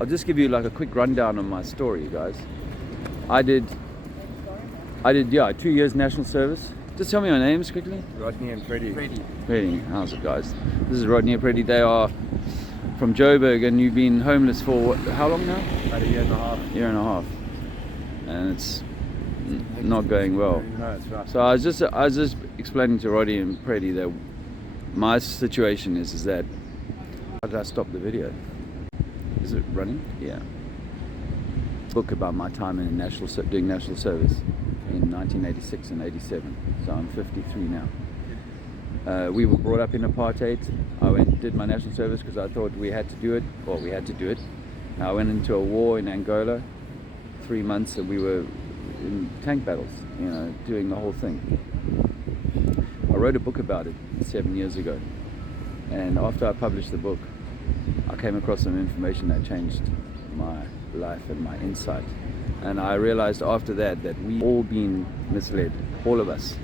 I'll just give you like a quick rundown on my story, guys. I did 2 years national service. Just tell me your names quickly. Rodney and Freddie. Freddie, how's it, guys? This is Rodney and Freddie. They are from Joburg, and you've been homeless for how long now? About a year and a half. Year and a half, and it's not going well. No, it's right. So I was just explaining to Rodney and Freddie that my situation is that. How did I stop the video? Is it running? Yeah. Book about my time in doing national service in 1986 and 87. So I'm 53 now. We were brought up in apartheid. I went and did my national service because I thought we had to do it. Well, we had to do it. I went into a war in Angola, 3 months, and we were in tank battles, doing the whole thing. I wrote a book about it 7 years ago. And after I published the book, I came across some information that changed my life and my insight. And I realized after that we've all been misled, all of us.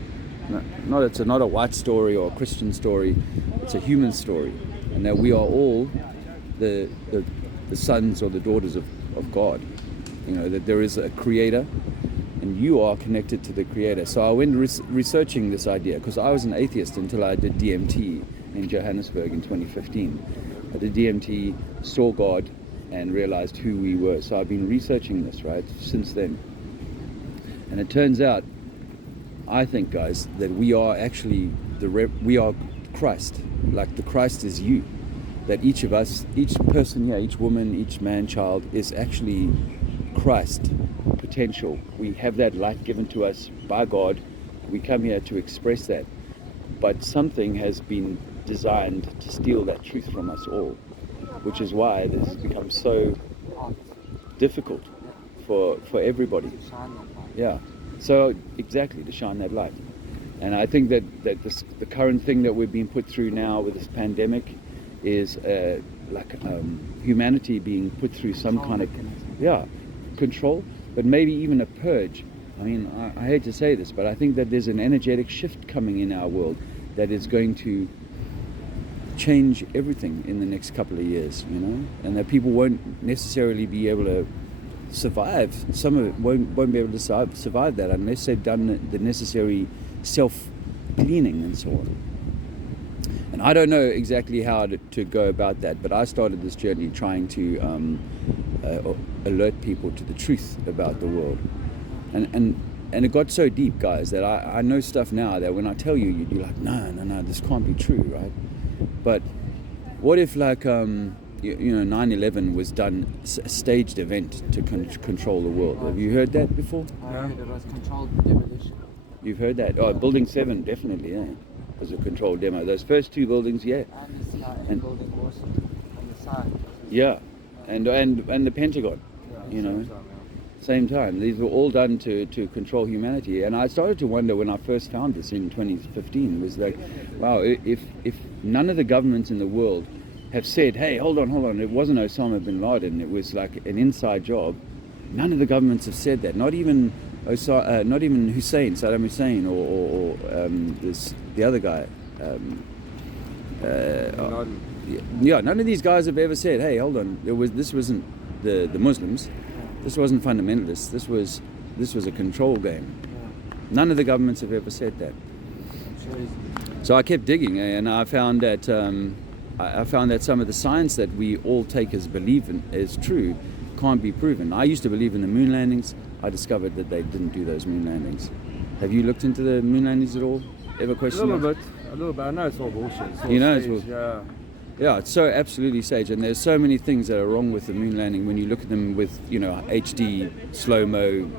It's not a white story or a Christian story, it's a human story. And that we are all the sons or the daughters of God. That there is a creator and you are connected to the creator. So I went researching this idea because I was an atheist until I did DMT in Johannesburg in 2015. I did DMT, saw God, and realized who we were. So I've been researching this, right, since then. And it turns out, I think, guys, that we are actually we are Christ. Like the Christ is you. That each of us, each person here, each woman, each man, child is actually Christ potential. We have that light given to us by God. We come here to express that. But something has been designed to steal that truth from us all, which is why this has become so difficult for everybody. Yeah, so exactly, to shine that light. And I think that the current thing that we've been put through now with this pandemic is humanity being put through some kind of control, but maybe even a purge. I mean, I hate to say this, but I think that there's an energetic shift coming in our world that is going to change everything in the next couple of years, and that people won't necessarily be able to survive. Some of it won't be able to survive that unless they've done the necessary self-cleaning and so on. And I don't know exactly how to go about that, but I started this journey trying to alert people to the truth about the world. And it got so deep, guys, that I know stuff now that when I tell you, you're like, no, this can't be true, right? But what if 9/11 was done a staged event to control the world? Have you heard that before? I heard it was controlled demolition. You've heard that? Oh, Building 7 definitely, was a controlled demo. Those first two buildings, And the CIA building also on the side. Yeah, and the Pentagon, Same time. These were all done to control humanity. And I started to wonder when I first found this in 2015, was like, wow, if none of the governments in the world have said, hey, hold on, it wasn't Osama bin Laden, it was like an inside job. None of the governments have said that. Not even Hussein, Saddam Hussein, or the other guy. None of these guys have ever said, hey, hold on, this wasn't the Muslims. This wasn't fundamentalists. This was a control game. None of the governments have ever said that. So I kept digging, and I found that some of the science that we all take as as true can't be proven. I used to believe in the moon landings. I discovered that they didn't do those moon landings. Have you looked into the moon landings at all? Ever questioned? A little bit. I know it's all bullshit. It's all it's staged, Yeah, it's so absolutely staged, and there's so many things that are wrong with the moon landing when you look at them with HD slow-mo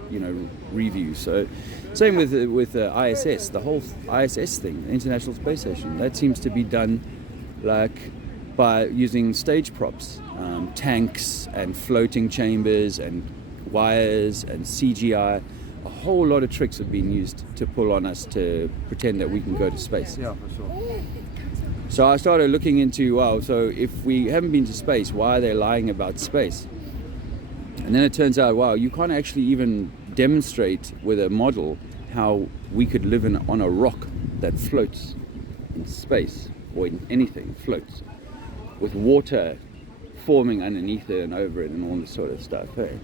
reviews. So same with ISS, the whole ISS thing, International Space Station. That seems to be done by using stage props, tanks and floating chambers and wires and CGI. A whole lot of tricks have been used to pull on us to pretend that we can go to space. Yeah, for sure. So I started looking into, so if we haven't been to space, why are they lying about space? And then it turns out, you can't actually even demonstrate with a model how we could live on a rock that floats in space, or in anything, floats, with water forming underneath it and over it and all this sort of stuff. Hey?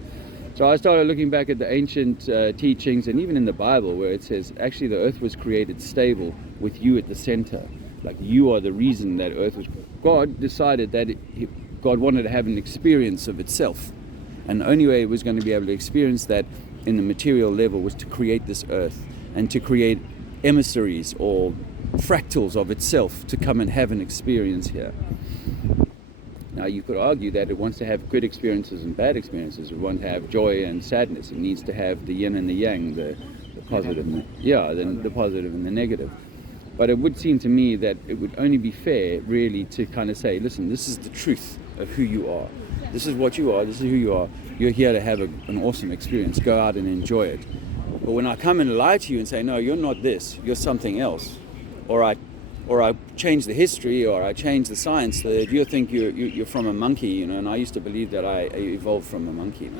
So I started looking back at the ancient teachings, and even in the Bible, where it says actually the earth was created stable with you at the center. Like you are the reason that earth was. God decided that God wanted to have an experience of itself, and the only way it was going to be able to experience that in the material level was to create this earth and to create emissaries or fractals of itself to come and have an experience here. Now you could argue that it wants to have good experiences and bad experiences. It wants to have joy and sadness. It needs to have the yin and the yang, the positive, and the positive and the negative. But it would seem to me that it would only be fair, really, to kind of say, listen, this is the truth of who you are. This is what you are. This is who you are. You're here to have an awesome experience. Go out and enjoy it. But when I come and lie to you and say, no, you're not this, you're something else, or I change the history, or I change the science, that you think you're from a monkey, and I used to believe that I evolved from a monkey,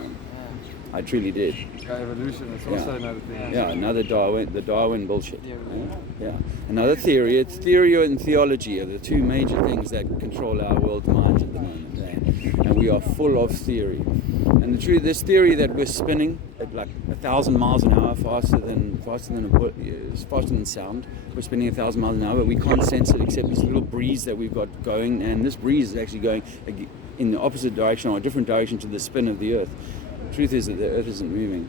I truly did. Evolution is also another thing. Yeah, another the Darwin bullshit. Yeah. Another theory. It's theory and theology are the two major things that control our world's minds at the moment. And we are full of theory. And the truth, this theory that we're spinning at like 1,000 miles an hour, faster than sound. We're spinning 1,000 miles an hour, but we can't sense it except this little breeze that we've got going. And this breeze is actually going in the opposite direction or a different direction to the spin of the Earth. The truth is that the Earth isn't moving.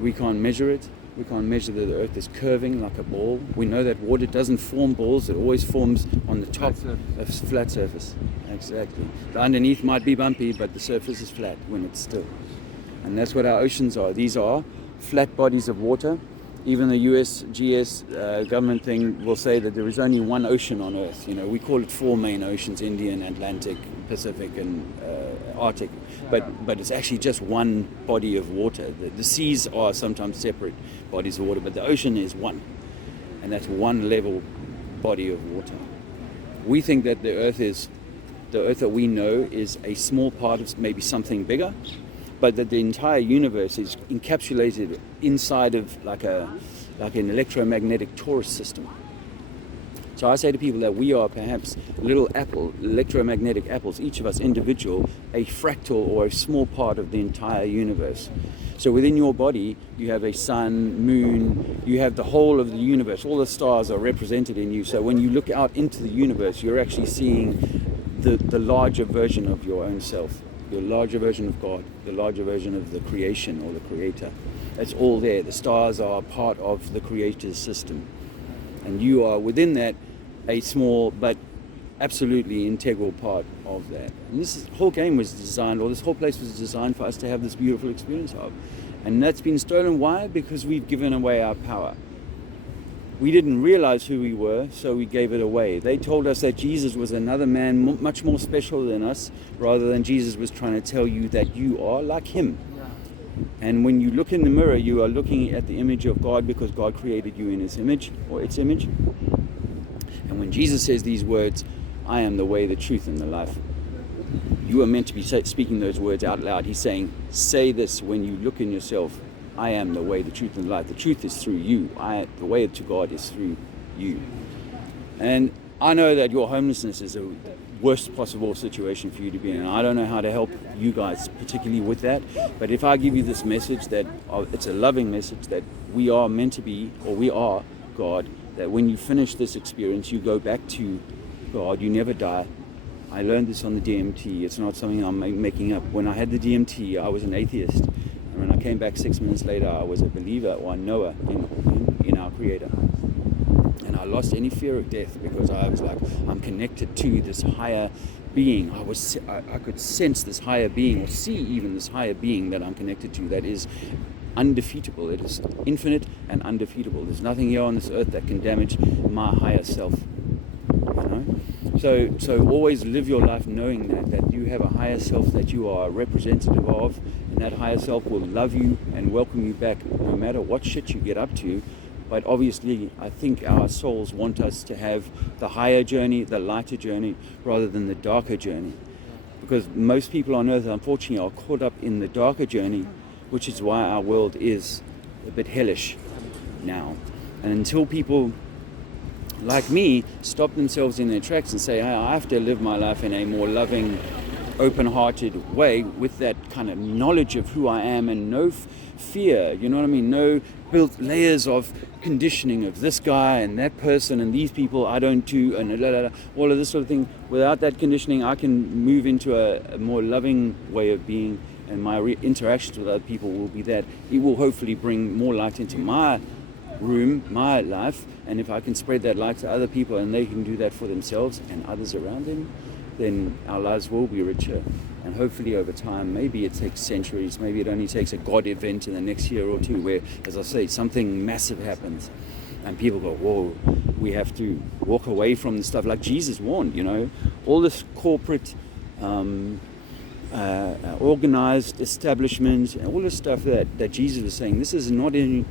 We can't measure it. We can't measure that the Earth is curving like a ball. We know that water doesn't form balls. It always forms on the top of a flat surface. Exactly. The underneath might be bumpy, but the surface is flat when it's still. And that's what our oceans are. These are flat bodies of water. Even the USGS government thing will say that there is only one ocean on Earth. We call it 4 main oceans: Indian, Atlantic, Pacific, and Arctic. But it's actually just one body of water. The seas are sometimes separate bodies of water, but the ocean is one. And that's one level body of water. We think that the Earth that we know is a small part of maybe something bigger, but that the entire universe is encapsulated inside of like an electromagnetic torus system. So I say to people that we are perhaps little electromagnetic apples, each of us individual, a fractal or a small part of the entire universe. So within your body, you have a sun, moon, you have the whole of the universe. All the stars are represented in you. So when you look out into the universe, you're actually seeing the larger version of your own self, the larger version of God, the larger version of the creation or the creator. It's all there. The stars are part of the creator's system. And you are within that a small but absolutely integral part of that. And this whole game was designed, or this whole place was designed for us to have this beautiful experience of. And that's been stolen. Why? Because we've given away our power. We didn't realize who we were, so we gave it away. They told us that Jesus was another man much more special than us, rather than Jesus was trying to tell you that you are like him. And when you look in the mirror, you are looking at the image of God, because God created you in his image, or its image. And when Jesus says these words, I am the way, the truth, and the life, you are meant to be speaking those words out loud. He's saying, say this when you look in yourself. I am the way, the truth, and the life. The truth is through you. The way to God is through you. And I know that your homelessness is the worst possible situation for you to be in. I don't know how to help you guys particularly with that. But if I give you this message, that it's a loving message, that we are meant to be, or we are God, that when you finish this experience, you go back to God. You never die. I learned this on the DMT. It's not something I'm making up. When I had the DMT, I was an atheist. And when I came back 6 minutes later, I was a believer or a knower in our Creator. And I lost any fear of death, because I was like, I'm connected to this higher being. I could sense this higher being, or see even this higher being that I'm connected to, that is undefeatable. It is infinite and undefeatable. There's nothing here on this earth that can damage my higher self. So always live your life knowing that you have a higher self that you are a representative of, and that higher self will love you and welcome you back no matter what shit you get up to. But obviously, I think our souls want us to have the higher journey, the lighter journey, rather than the darker journey. Because most people on earth, unfortunately, are caught up in the darker journey, which is why our world is a bit hellish now. And until people like me stop themselves in their tracks and say, I have to live my life in a more loving, open-hearted way, with that kind of knowledge of who I am, and no fear, you know what I mean? No built layers of conditioning of this guy and that person and these people I don't do, and all of this sort of thing. Without that conditioning, I can move into a more loving way of being, and my interactions with other people will be that. It will hopefully bring more light into my room, my life, and if I can spread that light to other people and they can do that for themselves and others around them, then our lives will be richer. And hopefully over time, maybe it takes centuries, maybe it only takes a God event in the next year or two where, as I say, something massive happens and people go, whoa, we have to walk away from the stuff like Jesus warned, you know, all this corporate organized establishment and all this stuff that Jesus was saying, this is not going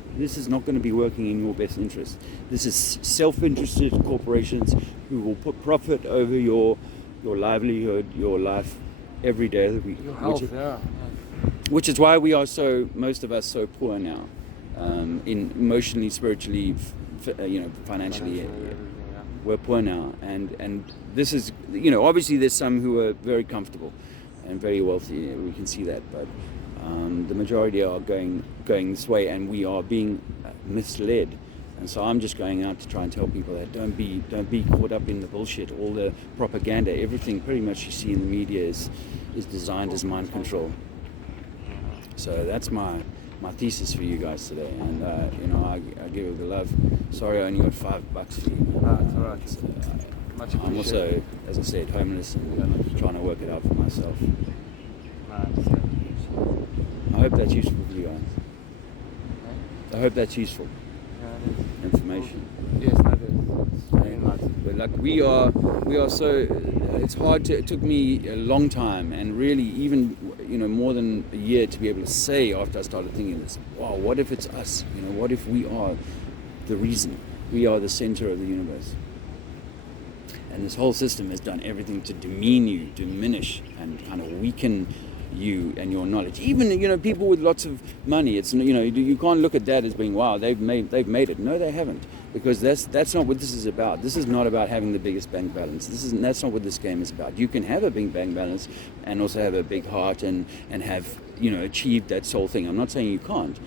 to be working in your best interest. This is self-interested corporations who will put profit over your livelihood, your life every day of the week. Your health, Which is why we are most of us so poor now, in emotionally, spiritually, financially. We're poor now, and this is, obviously there's some who are very comfortable and very wealthy. We can see that, but the majority are going this way, and we are being misled. And so I'm just going out to try and tell people that don't be caught up in the bullshit, all the propaganda, everything pretty much you see in the media is designed as mind control. So that's my thesis for you guys today, and I give it the love. Sorry, I only got $5 for you. No, it's all right. Much I'm also, as I said, homeless and trying to work it out for myself. I hope that's useful for you guys. I hope that's useful information. Yes, that is. It's very enlightening. But like we are so. It's hard to. It took me a long time, and really even more than a year to be able to say after I started thinking this. Wow, what if it's us? What if we are the reason? We are the center of the universe. And this whole system has done everything to demean you, diminish, and kind of weaken you and your knowledge. Even people with lots of money. It's you can't look at that as being, wow, they've made it. No, they haven't, because that's not what this is about. This is not about having the biggest bank balance. That's not what this game is about. You can have a big bank balance and also have a big heart and have achieved that soul thing. I'm not saying you can't,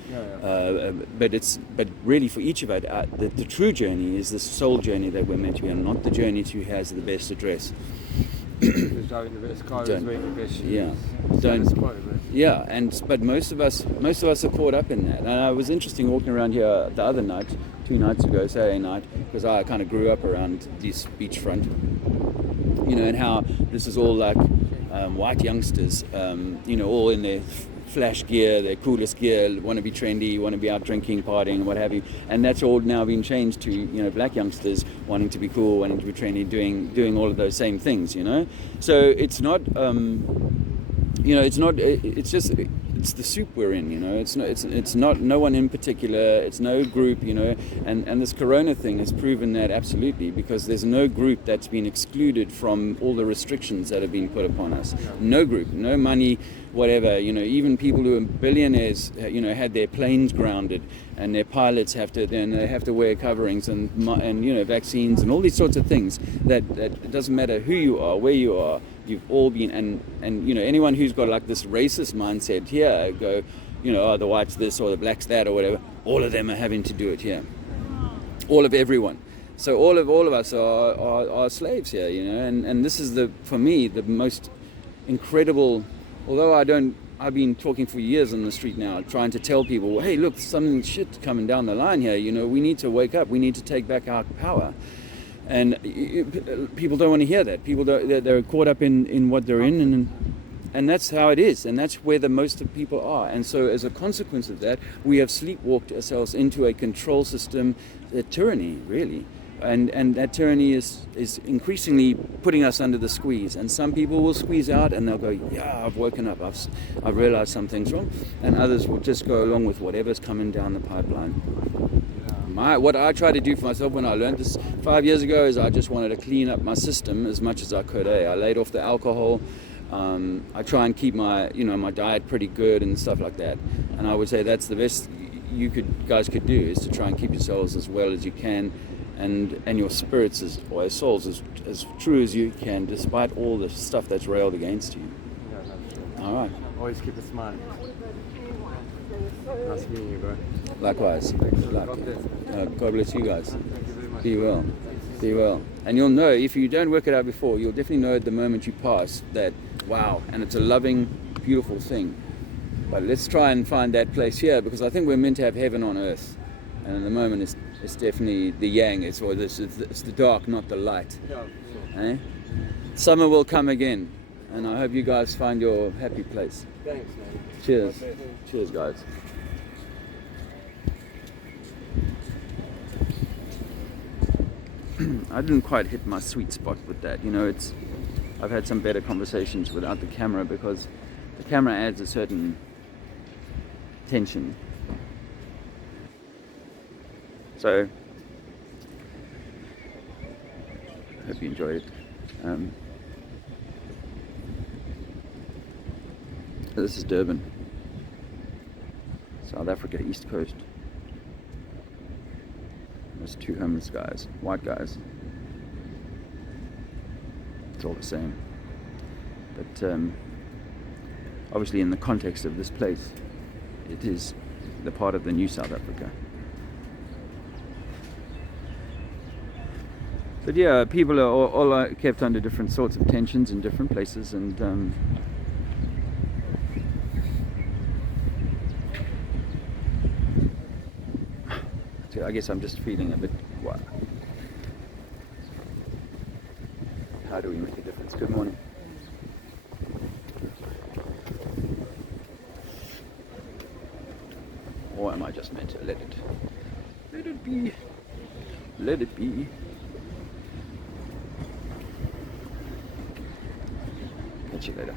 but really for each of us, the true journey is the soul journey that we're meant to be on, not the journey to who has the best address. Who's driving the best car, who's wearing the best shoes. But most of us are caught up in that. And I was interesting walking around here the other night, 2 nights ago, Saturday night, because I kind of grew up around this beachfront, and how this is all like white youngsters, all in their flash gear, their coolest gear, want to be trendy, want to be out drinking, partying, what have you, and that's all now been changed to black youngsters wanting to be cool, wanting to be trendy, doing all of those same things, So it's not, it's the soup we're in, it's not no one in particular, it's no group, and this corona thing has proven that absolutely, because there's no group that's been excluded from all the restrictions that have been put upon us. No group, no money, whatever, even people who are billionaires, had their planes grounded, and their pilots have to wear coverings and vaccines and all these sorts of things, that it doesn't matter who you are, where you are, you've all been, and anyone who's got like this racist mindset here, go, the whites this or the blacks that or whatever, all of them are having to do it here. All of everyone. So all of us are slaves here, and this is for me the most incredible. Although I've been talking for years on the street now, trying to tell people, hey, look, something shit coming down the line here. We need to wake up. We need to take back our power. And people don't want to hear that. People they're caught up in what they're in, and that's how it is, and that's where the most of people are. And so as a consequence of that, we have sleepwalked ourselves into a control system, a tyranny, really. And that tyranny is increasingly putting us under the squeeze. And some people will squeeze out and they'll go, yeah, I've woken up, I've realized something's wrong. And others will just go along with whatever's coming down the pipeline. What I tried to do for myself when I learned this 5 years ago is I just wanted to clean up my system as much as I could. I laid off the alcohol. I try and keep my diet pretty good and stuff like that. And I would say that's the best you guys could do, is to try and keep yourselves as well as you can, and your spirits or your souls as true as you can, despite all the stuff that's railed against you. All right. Always keep a smile. Nice meeting you, bro. Likewise. Good luck. God bless. God bless you guys. Thank you very much. Be well. Be well. And you'll know, if you don't work it out before, you'll definitely know at the moment you pass that, wow, and it's a loving, beautiful thing. But let's try and find that place here, because I think we're meant to have heaven on earth. And at the moment it's definitely the yang, it's the dark, not the light. Yeah, sure. Eh? Summer will come again, and I hope you guys find your happy place. Thanks, man. Cheers. God bless. Cheers, guys. I didn't quite hit my sweet spot with that. You know, I've had some better conversations without the camera, because the camera adds a certain tension. So, I hope you enjoyed it. This is Durban, South Africa, East Coast. There's two homeless guys, white guys. It's all the same. But obviously in the context of this place, it is the part of the new South Africa. But yeah, people are all kept under different sorts of tensions in different places, and I guess I'm just feeling a bit, wow. How do we make a difference? Good morning. Or am I just meant to let it be? Let it be. Catch you later.